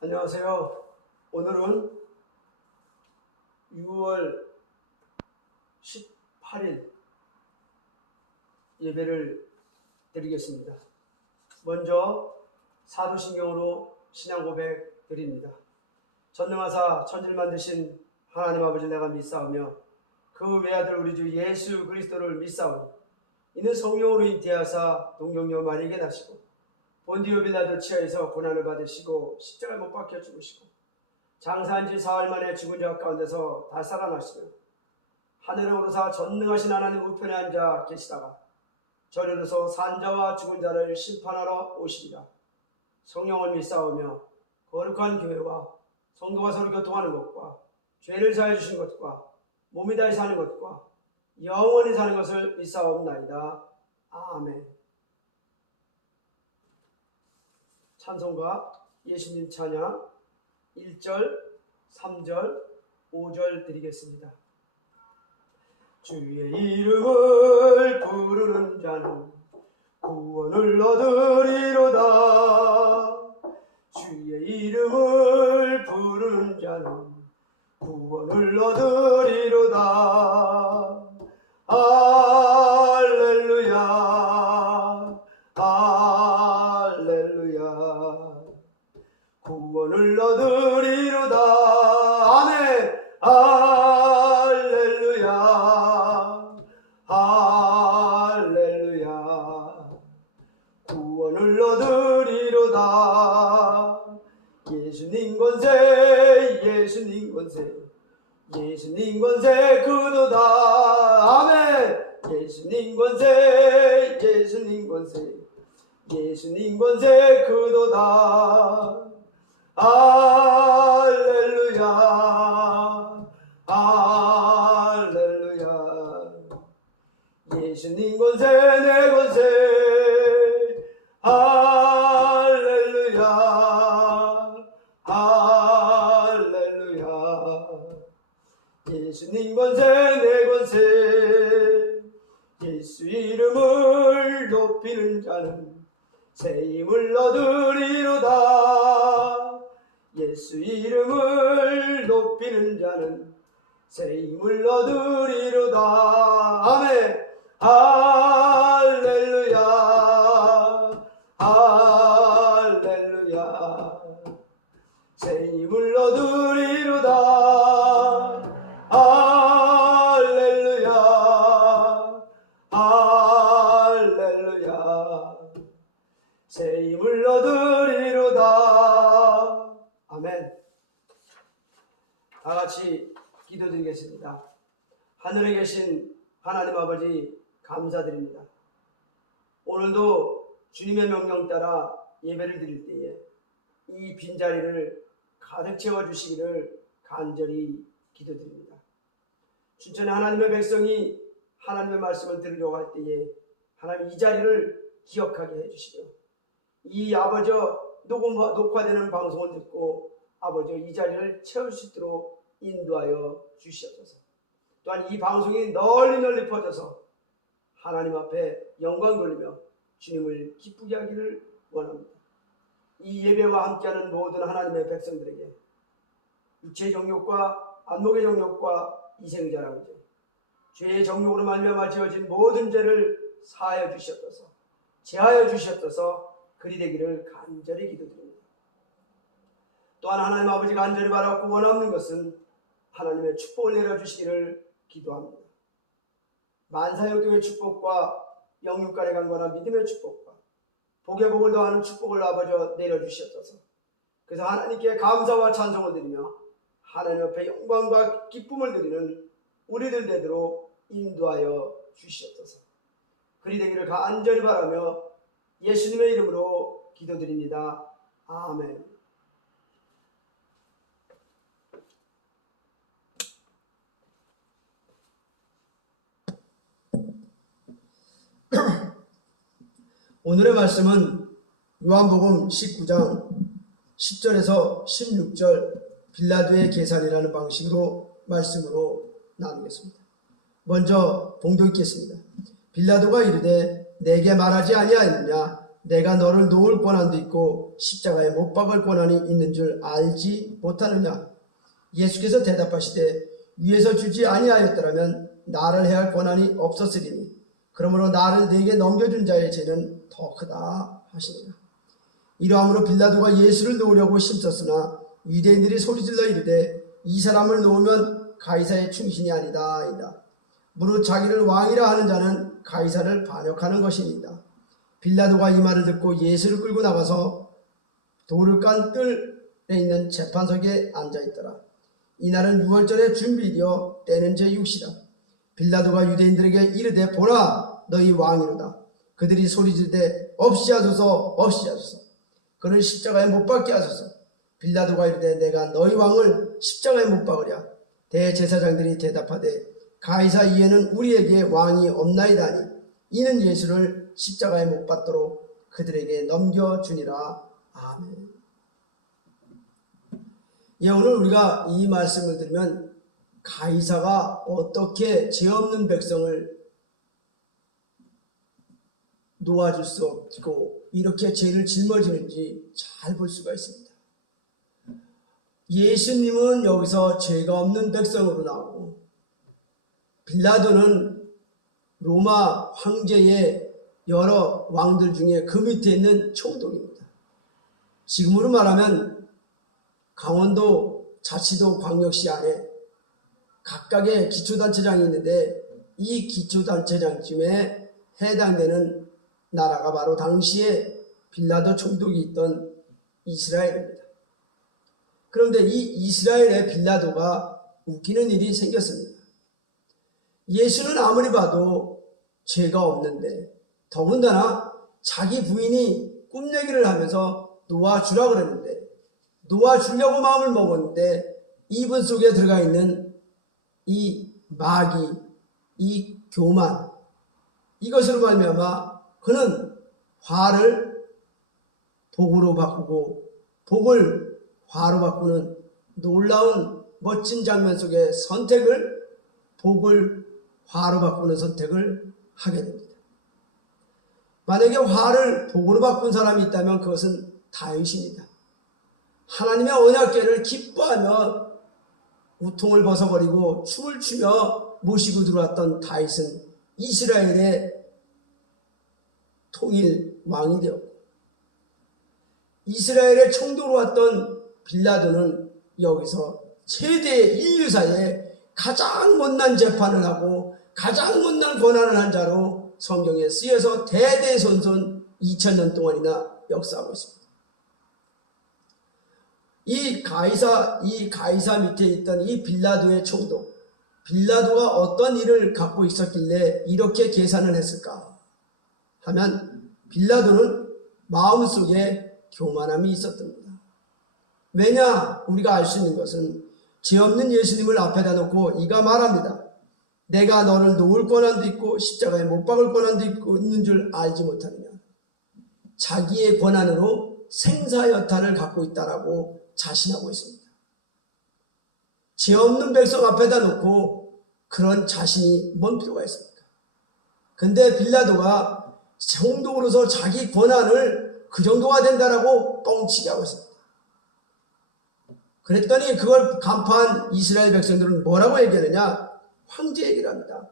안녕하세요. 오늘은 6월 18일 예배를 드리겠습니다. 먼저 사도신경으로 신앙 고백 드립니다. 전능하사 천지를 만드신 하나님 아버지 내가 믿사오며 그 외아들 우리 주 예수 그리스도를 믿사오니 이는 성령으로 잉태하사 동정녀 마리에게 나시고 본디오 빌라도 치하에서 고난을 받으시고 십자가에 못 박혀 죽으시고 장사한 지 사흘 만에 죽은 자 가운데서 다 살아나시며 하늘에 오르사 전능하신 하나님 우편에 앉아 계시다가 저리로서 산자와 죽은 자를 심판하러 오시리라. 성령을 믿사오며 거룩한 교회와 성도가 서로 교통하는 것과 죄를 사해 주신 것과 몸이 다해 사는 것과 영원히 사는 것을 믿사옵나이다. 아멘. 찬송가 예수님 찬양 1절, 3절, 5절 드리겠습니다. 주의 이름을 부르는 자는 구원을 얻으리로다. 주의 이름을 부르는 자는 구원을 얻으리로다. 할렐루야 할렐루야 구원을 얻으리로다. 아멘. 할렐루야 할렐루야 구원을 얻으리로다. 예수님 권세 예수님 권세 예수님 권세 그도다. 아멘. 예수님 권세 예수님 권세 예수님 권세 그도다. 할렐루야 할렐루야 예수님 권세 내 권세 할렐루야 할렐루야 예수님 권세 내 권세. 예수 이름을 높이는 자는 새 힘을 얻으리로다. 예수 이름을 높이는 자는 새 힘을 얻으리로다. 아멘. 할렐루야 할렐루야 새 힘을 얻으리로다. 할렐루야 할렐루야 새 힘을 얻으리로다. 아멘. 다같이 기도드리겠습니다. 하늘에 계신 하나님 아버지 감사드립니다. 오늘도 주님의 명령 따라 예배를 드릴 때에 이 빈자리를 가득 채워주시기를 간절히 기도드립니다. 춘천의 하나님의 백성이 하나님의 말씀을 들으려고 할 때에 하나님 이 자리를 기억하게 해주시고 이 아버지 녹화되는 방송을 듣고 아버지 이 자리를 채울 수 있도록 인도하여 주시옵소서. 또한 이 방송이 널리 퍼져서 하나님 앞에 영광 돌리며 주님을 기쁘게 하기를 원합니다. 이 예배와 함께하는 모든 하나님의 백성들에게 육체의 정욕과 안목의 정욕과 이생자랑죄 죄의 정욕으로 말미암아 지어진 모든 죄를 사하여 주시옵소서. 제하여 주시옵소서. 그리 되기를 간절히 기도드립니다. 또한 하나님 아버지 간절히 바라고 원하는 것은 하나님의 축복을 내려주시기를 기도합니다. 만사형통의 축복과 영육간에 강건한 믿음의 축복과 복의 복을 더하는 축복을 아버지 내려주시옵소서. 그래서 하나님께 감사와 찬송을 드리며 하나님 앞에 영광과 기쁨을 드리는 우리들 되도록 인도하여 주시옵소서. 그리 되기를 간절히 바라며 예수님의 이름으로 기도드립니다. 아멘. 오늘의 말씀은 요한복음 19장 10절에서 16절 빌라도의 계산이라는 방식으로 말씀으로 나누겠습니다. 먼저 봉독 읽겠습니다. 빌라도가 이르되 내게 말하지 아니하였느냐? 내가 너를 놓을 권한도 있고 십자가에 못 박을 권한이 있는 줄 알지 못하느냐? 예수께서 대답하시되 위에서 주지 아니하였더라면 나를 해할 권한이 없었으리니 그러므로 나를 네게 넘겨준 자의 죄는 더 크다 하시니라. 이러함으로 빌라도가 예수를 놓으려고 힘썼으나 유대인들이 소리질러 이르되 이 사람을 놓으면 가이사의 충신이 아니다. 무릇 자기를 왕이라 하는 자는 가이사를 반역하는 것이니이다. 빌라도가 이 말을 듣고 예수를 끌고 나가서 돌을 깐 뜰에 있는 재판석에 앉아있더라. 이날은 유월절의 준비일이요 때는 제6시라. 빌라도가 유대인들에게 이르되 보라 너희 왕이로다. 그들이 소리지르되 없이 하소서. 그를 십자가에 못 박게 하소서. 빌라도가 이르되 내가 너희 왕을 십자가에 못 박으랴. 대제사장들이 대답하되 가이사 이에는 우리에게 왕이 없나이다니. 이는 예수를 십자가에 못 박도록 그들에게 넘겨주니라. 아멘. 예, 오늘 우리가 이 말씀을 들으면 가이사가 어떻게 죄 없는 백성을 놓아줄 수 없고 이렇게 죄를 짊어지는지 잘 볼 수가 있습니다. 예수님은 여기서 죄가 없는 백성으로 나오고 빌라도는 로마 황제의 여러 왕들 중에 그 밑에 있는 총독입니다. 지금으로 말하면 강원도 자치도 광역시 안에 각각의 기초단체장이 있는데 이 기초단체장쯤에 해당되는 나라가 바로 당시에 빌라도 총독이 있던 이스라엘입니다. 그런데 이 이스라엘의 빌라도가 웃기는 일이 생겼습니다. 예수는 아무리 봐도 죄가 없는데 더군다나 자기 부인이 꿈 얘기를 하면서 놓아주라 그랬는데 놓아주려고 마음을 먹었는데 이분 속에 들어가 있는 이 마귀, 이 교만, 이것으로 말미암아 그는 화를 복으로 바꾸고 복을 화로 바꾸는 놀라운 멋진 장면 속에 복을 화로 바꾸는 선택을 하게 됩니다. 만약에 화를 복으로 바꾼 사람이 있다면 그것은 다윗입니다. 하나님의 언약궤를 기뻐하며 우통을 벗어버리고 춤을 추며 모시고 들어왔던 다윗은 이스라엘의 통일 왕이 되었고 이스라엘의 총독으로 왔던 빌라도는 여기서 최대 인류사에 가장 못난 재판을 하고 가장 못난 권한을 한 자로 성경에 쓰여서 대대손손 2000년 동안이나 역사하고 있습니다. 이 가이사 밑에 있던 이 빌라도의 총독, 빌라도가 어떤 일을 갖고 있었길래 이렇게 계산을 했을까 하면 빌라도는 마음속에 교만함이 있었답니다. 왜냐? 우리가 알 수 있는 것은 죄 없는 예수님을 앞에다 놓고 이가 말합니다. 내가 너를 놓을 권한도 있고 십자가에 못 박을 권한도 있는 줄 알지 못하느냐. 자기의 권한으로 생사여탈을 갖고 있다라고 자신하고 있습니다. 죄 없는 백성 앞에다 놓고 그런 자신이 뭔 필요가 있습니까? 근데 빌라도가 총독으로서 자기 권한을 그 정도가 된다라고 뻥치게 하고 있습니다. 그랬더니 그걸 간파한 이스라엘 백성들은 뭐라고 얘기하느냐? 황제 얘기를 합니다.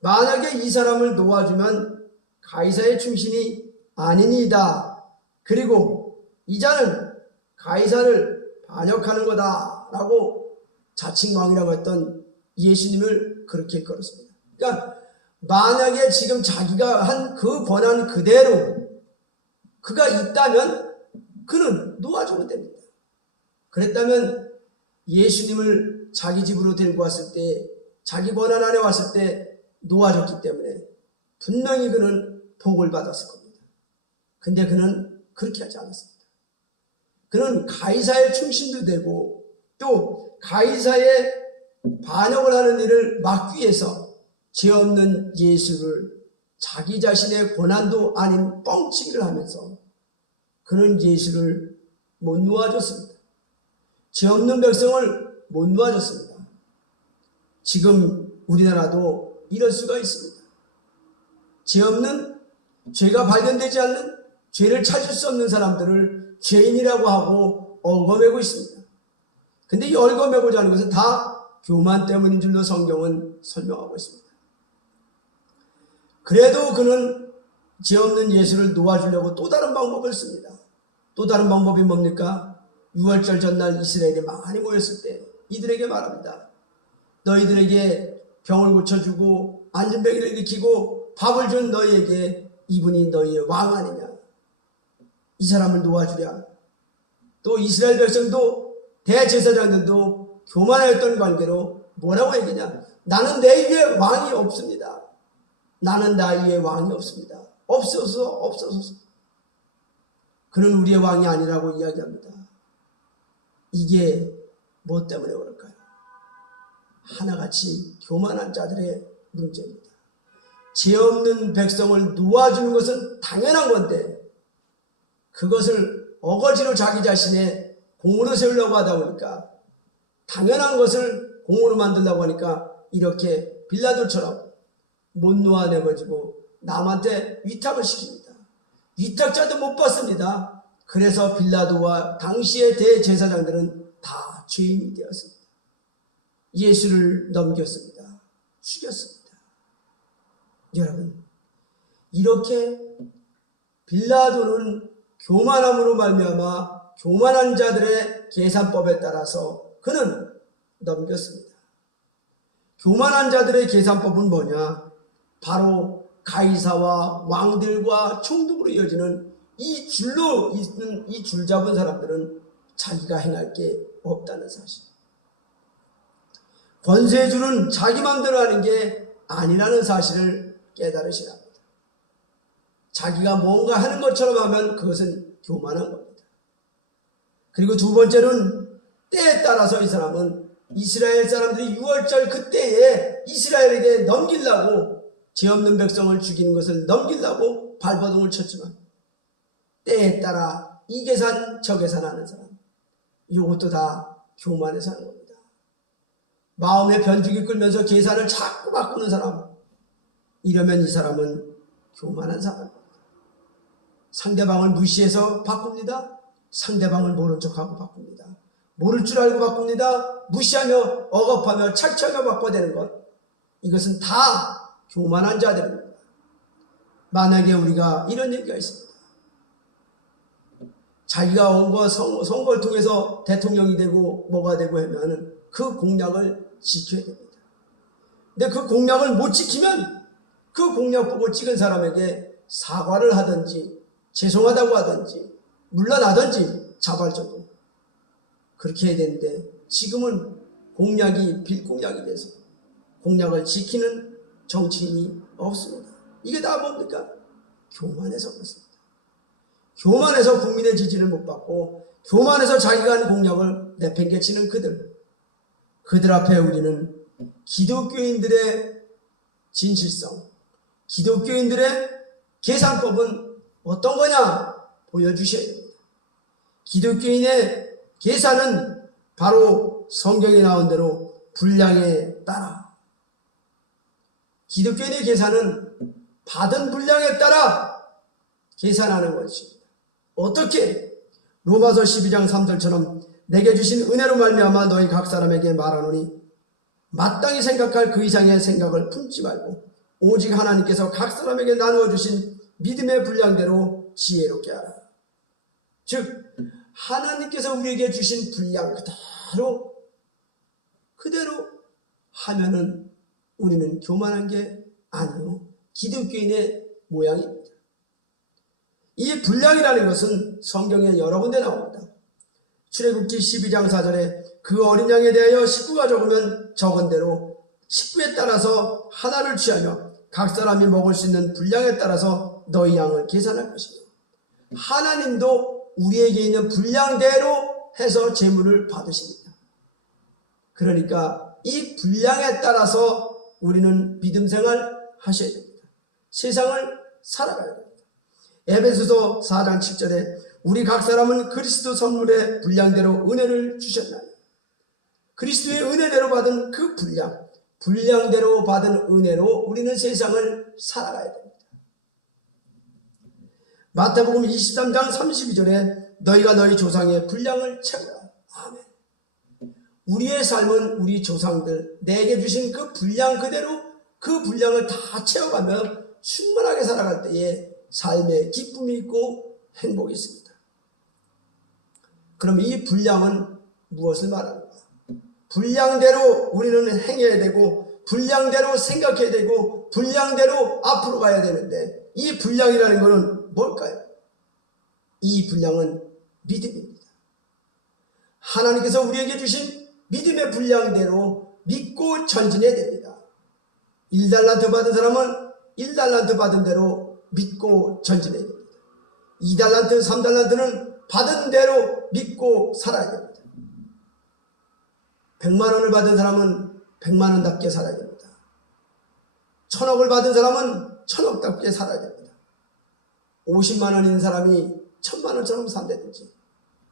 만약에 이 사람을 놓아주면 가이사의 충신이 아니니이다. 그리고 이 자는 가이사를 반역하는 거다 라고 자칭왕이라고 했던 예수님을 그렇게 일컬었습니다. 그러니까 만약에 지금 자기가 한 그 권한 그대로 그가 있다면 그는 놓아주면 됩니다. 그랬다면 예수님을 자기 집으로 데리고 왔을 때 자기 권한 안에 왔을 때 놓아줬기 때문에 분명히 그는 복을 받았을 겁니다. 근데 그는 그렇게 하지 않았습니다. 그는 가이사의 충신도 되고 또 가이사의 반역을 하는 일을 막기 위해서 죄 없는 예수를 자기 자신의 고난도 아닌 뻥치기를 하면서 그는 예수를 못 놓아줬습니다. 죄 없는 백성을 못 놓아줬습니다. 지금 우리나라도 이럴 수가 있습니다. 죄 없는, 죄가 발견되지 않는 죄를 찾을 수 없는 사람들을 죄인이라고 하고 얽어매고 있습니다. 근데 이 얽어매고자 하는 것은 다 교만 때문인 줄로 성경은 설명하고 있습니다. 그래도 그는 죄 없는 예수를 놓아주려고 또 다른 방법을 씁니다. 또 다른 방법이 뭡니까? 6월절 전날 이스라엘이 많이 모였을 때 이들에게 말합니다. 너희들에게 병을 고쳐주고 안전병을 일으키고 밥을 준 너희에게 이분이 너희의 왕 아니냐. 이 사람을 놓아주랴. 또 이스라엘 백성도 대제사장들도 교만했던 관계로 뭐라고 얘기냐. 나는 내 위에 왕이 없습니다. 나는 나 위에 왕이 없습니다. 없어서. 그는 우리의 왕이 아니라고 이야기합니다. 이게 뭐 때문에 그럴까요? 하나같이 교만한 자들의 문제입니다. 죄 없는 백성을 놓아주는 것은 당연한 건데 그것을 어거지로 자기 자신의 공으로 세우려고 하다 보니까 당연한 것을 공으로 만들려고 하니까 이렇게 빌라도처럼 못 놓아내가지고 남한테 위탁을 시킵니다. 위탁자도 못 받습니다. 그래서 빌라도와 당시의 대제사장들은 다 죄인이 되었습니다. 예수를 넘겼습니다. 죽였습니다. 여러분, 이렇게 빌라도는 교만함으로 말미암아 교만한 자들의 계산법에 따라서 그는 넘겼습니다. 교만한 자들의 계산법은 뭐냐? 바로 가이사와 왕들과 총독으로 이어지는 이 줄로 있는 이 줄 잡은 사람들은 자기가 행할 게 없다는 사실. 권세주는 자기 마음대로 하는 게 아니라는 사실을 깨달으시라 합니다. 자기가 뭔가 하는 것처럼 하면 그것은 교만한 겁니다. 그리고 두 번째는 때에 따라서 이 사람은 이스라엘 사람들이 6월절 그때에 이스라엘에게 넘기려고 죄 없는 백성을 죽이는 것을 넘기려고 발버둥을 쳤지만 때에 따라 이 계산 저 계산하는 사람, 이것도 다 교만해서 하는 겁니다. 마음의 변죽이 끌면서 계산을 자꾸 바꾸는 사람, 이러면 이 사람은 교만한 사람입니다. 상대방을 무시해서 바꿉니다. 상대방을 모른 척하고 바꿉니다. 모를 줄 알고 바꿉니다. 무시하며 억압하며 착취하며 바꿔대는 것, 이것은 다 교만한 자들입니다. 만약에 우리가 이런 얘기가 있습니다. 자기가 원과 선거를 통해서 대통령이 되고 뭐가 되고 하면 그 공약을 지켜야 됩니다. 근데 그 공약을 못 지키면 그 공약 보고 찍은 사람에게 사과를 하든지 죄송하다고 하든지 물러나든지 자발적으로 그렇게 해야 되는데 지금은 공약이 빌공약이 돼서 공약을 지키는 정치인이 없습니다. 이게 다 뭡니까? 교만해서 그렇습니다. 교만해서 국민의 지지를 못 받고 교만해서 자기가 하는 공약을 내팽개치는 그들 앞에 우리는 기독교인들의 진실성, 기독교인들의 계산법은 어떤 거냐 보여주셔야 됩니다. 기독교인의 계산은 바로 성경에 나온 대로 분량에 따라, 기독교인의 계산은 받은 분량에 따라 계산하는 것입니다. 어떻게? 로마서 12장 3절처럼 내게 주신 은혜로 말미암아 너희 각 사람에게 말하노니 마땅히 생각할 그 이상의 생각을 품지 말고 오직 하나님께서 각 사람에게 나누어 주신 믿음의 분량대로 지혜롭게 하라. 즉 하나님께서 우리에게 주신 분량 그대로 하면은 우리는 교만한 게 아니요 기독교인의 모양입니다. 이 분량이라는 것은 성경에 여러 군데 나옵니다. 출애굽기 12장 4절에 그 어린 양에 대하여 식구가 적으면 적은 대로 식구에 따라서 하나를 취하며 각 사람이 먹을 수 있는 분량에 따라서 너희 양을 계산할 것이며, 하나님도 우리에게 있는 분량대로 해서 재물을 받으십니다. 그러니까 이 분량에 따라서 우리는 믿음 생활 하셔야 됩니다. 세상을 살아가야 됩니다. 에베소서 4장 7절에 우리 각 사람은 그리스도 선물의 분량대로 은혜를 주셨나니, 그리스도의 은혜대로 받은 그 분량대로 받은 은혜로 우리는 세상을 살아가야 됩니다. 마태복음 23장 32절에 너희가 너희 조상의 분량을 채우라. 아멘. 우리의 삶은 우리 조상들 내게 주신 그 분량 그대로 그 분량을 다 채워가며 충만하게 살아갈 때에 삶에 기쁨이 있고 행복이 있습니다. 그럼 이 분량은 무엇을 말하는가? 분량대로 우리는 행해야 되고 분량대로 생각해야 되고 분량대로 앞으로 가야 되는데 이 분량이라는 것은 뭘까요? 이 분량은 믿음입니다. 하나님께서 우리에게 주신 믿음의 분량대로 믿고 전진해야 됩니다. 1달란트 받은 사람은 1달란트 받은 대로 믿고 전진해야 됩니다. 2달란트, 3달란트는 받은 대로 믿고 살아야 됩니다. 100만 원을 받은 사람은 100만 원답게 살아야 됩니다. 1000억을 받은 사람은 1000억답게 살아야 됩니다. 50만 원인 사람이 1000만 원처럼 산다든지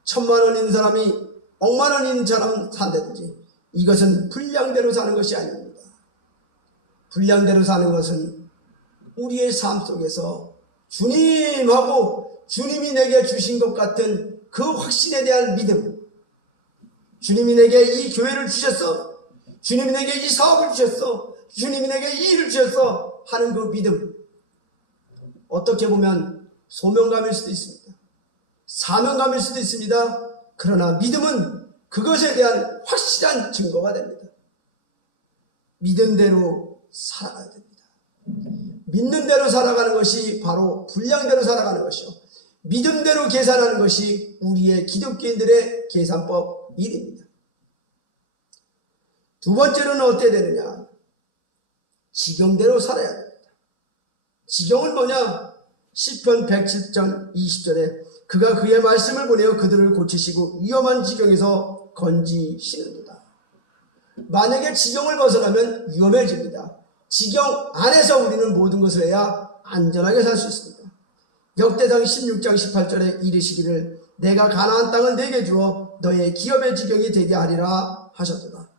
1000만 원인 사람이 억만 원인 사람 산다든지 이것은 분량대로 사는 것이 아닙니다. 분량대로 사는 것은 우리의 삶 속에서 주님하고 주님이 내게 주신 것 같은 그 확신에 대한 믿음, 주님이 내게 이 교회를 주셨어, 주님이 내게 이 사업을 주셨어, 주님이 내게 이 일을 주셨어 하는 그 믿음, 어떻게 보면 소명감일 수도 있습니다. 사명감일 수도 있습니다. 그러나 믿음은 그것에 대한 확실한 증거가 됩니다. 믿은 대로 살아가야 됩니다. 믿는 대로 살아가는 것이 바로 분량대로 살아가는 것이요, 믿음대로 계산하는 것이 우리의 기독교인들의 계산법 1입니다. 두 번째로는 어떻게 되느냐? 지경대로 살아야 됩니다. 지경은 뭐냐? 시편 107장 20절에 그가 그의 말씀을 보내어 그들을 고치시고 위험한 지경에서 건지시는도다. 만약에 지경을 벗어나면 위험해집니다. 지경 안에서 우리는 모든 것을 해야 안전하게 살 수 있습니다. 역대상 16장 18절에 이르시기를 내가 가나안 땅을 네게 주어 너의 기업의 지경이 되게 하리라 하셨도다.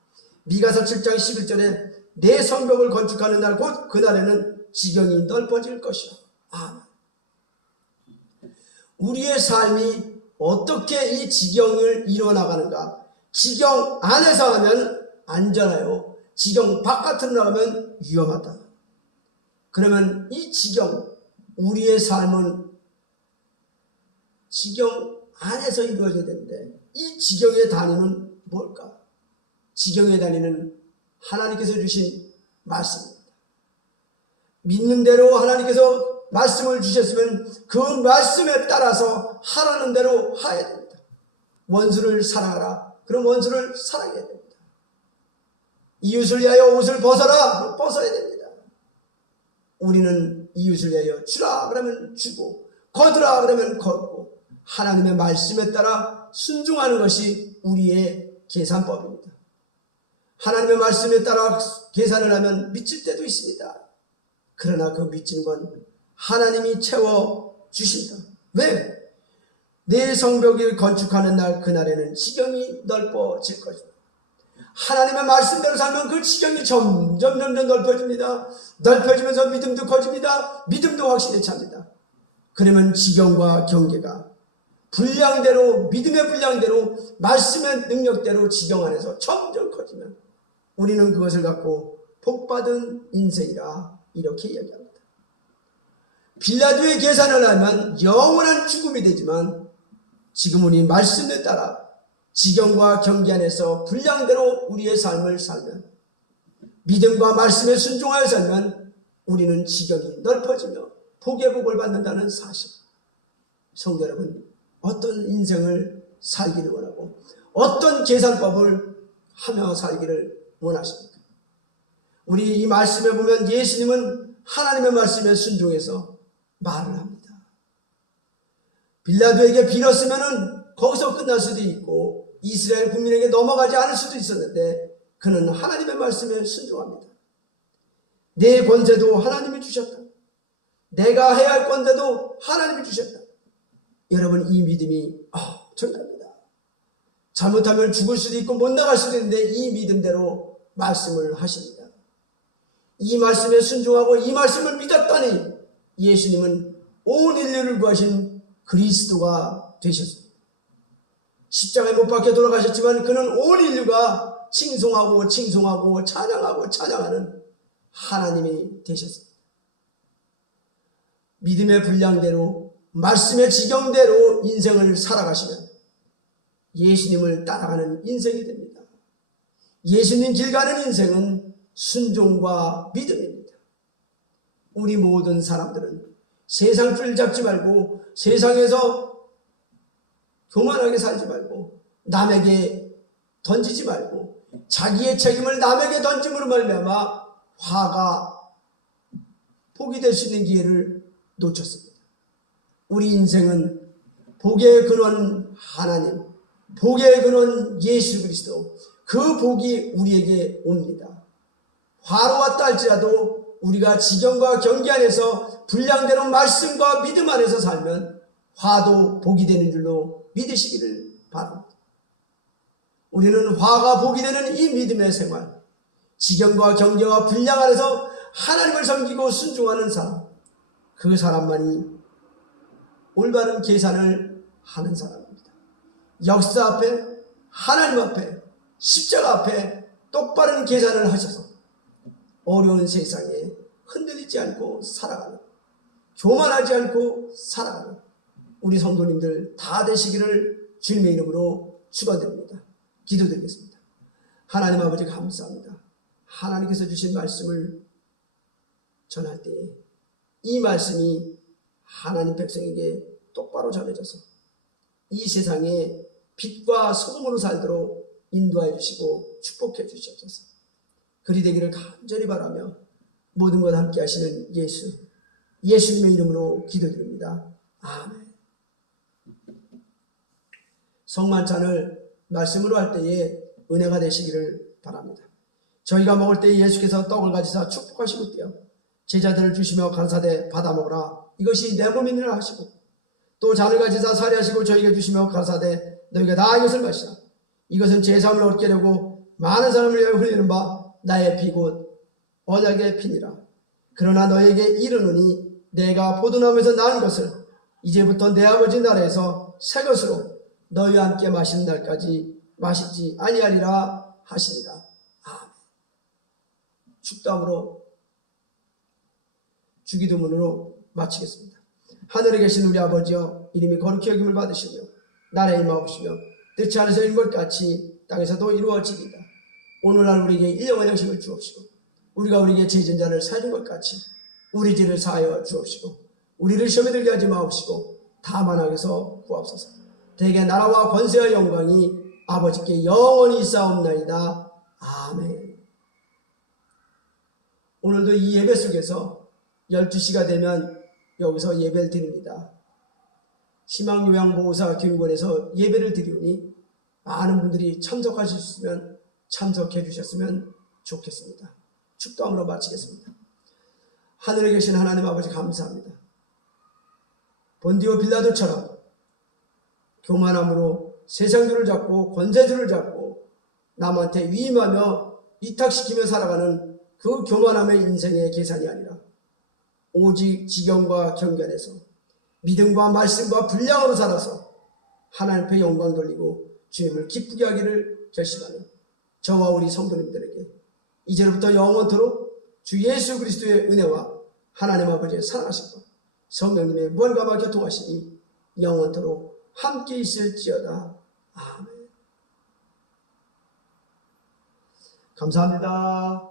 미가서 7장 11절에 내 성벽을 건축하는 날 곧 그날에는 지경이 넓어질 것이라. 아멘. 우리의 삶이 어떻게 이 지경을 이뤄나가는가? 지경 안에서 하면 안전하요, 지경 바깥으로 나가면 위험하다. 그러면 이 지경, 우리의 삶은 지경 안에서 이루어져야 되는데 이 지경의 단위는 뭘까? 지경의 단위는 하나님께서 주신 말씀입니다. 믿는 대로 하나님께서 말씀을 주셨으면 그 말씀에 따라서 하라는 대로 해야 됩니다. 원수를 사랑하라. 그럼 원수를 사랑해야 됩니다. 이웃을 위하여 옷을 벗어라. 벗어야 됩니다. 우리는 이웃을 위하여 주라 그러면 주고 거두라 그러면 거두고 하나님의 말씀에 따라 순종하는 것이 우리의 계산법입니다. 하나님의 말씀에 따라 계산을 하면 미칠 때도 있습니다. 그러나 그 미치는 건 하나님이 채워주신다. 왜? 내 성벽을 건축하는 날 그날에는 지경이 넓어질 것이다. 하나님의 말씀대로 살면 그 지경이 점점 넓어집니다. 넓어지면서 믿음도 커집니다. 믿음도 확신에 찹니다. 그러면 지경과 경계가 분량대로, 믿음의 분량대로, 말씀의 능력대로 지경 안에서 점점 커지면 우리는 그것을 갖고 복받은 인생이라 이렇게 이야기합니다. 빌라도의 계산을 하면 영원한 죽음이 되지만 지금은 이 말씀에 따라 지경과 경계 안에서 분량대로 우리의 삶을 살면, 믿음과 말씀에 순종하여 살면 우리는 지경이 넓어지며 복의 복을 받는다는 사실. 성도 여러분, 어떤 인생을 살기를 원하고 어떤 계산법을 하며 살기를 원하십니까? 우리 이 말씀에 보면 예수님은 하나님의 말씀에 순종해서 말을 합니다. 빌라도에게 빌었으면 거기서 끝날 수도 있고 이스라엘 국민에게 넘어가지 않을 수도 있었는데 그는 하나님의 말씀에 순종합니다. 내 권세도 하나님이 주셨다. 내가 해야 할 권세도 하나님이 주셨다. 여러분, 이 믿음이 중요합니다. 잘못하면 죽을 수도 있고 못 나갈 수도 있는데 이 믿음대로 말씀을 하십니다. 이 말씀에 순종하고 이 말씀을 믿었더니 예수님은 온 인류를 구하신 그리스도가 되셨습니다. 십자가에 못 박혀 돌아가셨지만 그는 온 인류가 칭송하고 칭송하고 찬양하고 찬양하는 하나님이 되셨습니다. 믿음의 분량대로 말씀의 지경대로 인생을 살아가시면 예수님을 따라가는 인생이 됩니다. 예수님 길 가는 인생은 순종과 믿음입니다. 우리 모든 사람들은 세상 줄 잡지 말고 세상에서 교만하게 살지 말고 남에게 던지지 말고 자기의 책임을 남에게 던짐으로 말미암아 화가 복이 될 수 있는 기회를 놓쳤습니다. 우리 인생은 복의 근원 하나님, 복의 근원 예수 그리스도, 그 복이 우리에게 옵니다. 화로 왔다 할지라도 우리가 지경과 경계 안에서 분량대로 말씀과 믿음 안에서 살면 화도 복이 되는 줄로 믿으시기를 바랍니다. 우리는 화가 복이 되는 이 믿음의 생활, 지경과 경계와 분량 안에서 하나님을 섬기고 순종하는 사람, 그 사람만이 올바른 계산을 하는 사람입니다. 역사 앞에, 하나님 앞에, 십자가 앞에 똑바른 계산을 하셔서 어려운 세상에 흔들리지 않고 살아가는, 교만하지 않고 살아가는 우리 성도님들 다 되시기를 주님의 이름으로 축원드립니다. 기도드리겠습니다. 하나님 아버지 감사합니다. 하나님께서 주신 말씀을 전할 때에 이 말씀이 하나님 백성에게 똑바로 전해져서 이 세상에 빛과 소금으로 살도록 인도하여 주시고 축복해 주시옵소서. 그리 되기를 간절히 바라며 모든 것 함께 하시는 예수님의 이름으로 기도드립니다. 아멘. 성만찬을 말씀으로 할 때에 은혜가 되시기를 바랍니다. 저희가 먹을 때 예수께서 떡을 가지사 축복하시고 떼어 제자들을 주시며 가라사대 받아 먹으라, 이것이 내 몸이니라 하시고, 또 잔을 가지사 사리하시고 저희에게 주시며 가라사대 너희가 다 이것을 마시라, 이것은 제 삶을 얻게 되고 많은 사람을 위하여 흘리는 바 나의 피 곧 언약의 피니라. 그러나 너에게 이르노니 내가 포도나무에서 난 것을 이제부터 내 아버지 나라에서 새 것으로 너희와 함께 마시는 날까지 마시지 아니하리라 하시니라. 아멘. 축담으로 주기도문으로 마치겠습니다. 하늘에 계신 우리 아버지여, 이름이 거룩히 여김을 받으시며 나라에 임하옵시며 뜻이 하늘에서 이룬 것 같이 땅에서도 이루어지리이다. 오늘날 우리에게 일용할 양식을 주옵시고 우리가 우리에게 죄진 자를 사해준 것 같이 우리 죄를 사하여 주옵시고 우리를 시험에 들게 하지 마옵시고 다만 악에서 구하옵소서. 대개 나라와 권세와 영광이 아버지께 영원히 있사옵나이다. 아멘. 오늘도 이 예배 속에서 12시가 되면 여기서 예배를 드립니다. 희망요양보호사 교육원에서 예배를 드리오니 많은 분들이 참석하실 수 있으면 참석해 주셨으면 좋겠습니다. 축도함으로 마치겠습니다. 하늘에 계신 하나님 아버지 감사합니다. 본디오 빌라도처럼 교만함으로 세상줄을 잡고 권세줄을 잡고 남한테 위임하며 위탁시키며 살아가는 그 교만함의 인생의 계산이 아니라 오직 지경과 경계에서 믿음과 말씀과 분량으로 살아서 하나님 앞에 영광 돌리고 주님을 기쁘게 하기를 결심하는 저와 우리 성도님들에게 이제부터 영원토록 주 예수 그리스도의 은혜와 하나님 아버지의 사랑하심과 성령님의 무한감화 교통하심이 영원토록 함께 있을지어다. 아멘. 감사합니다.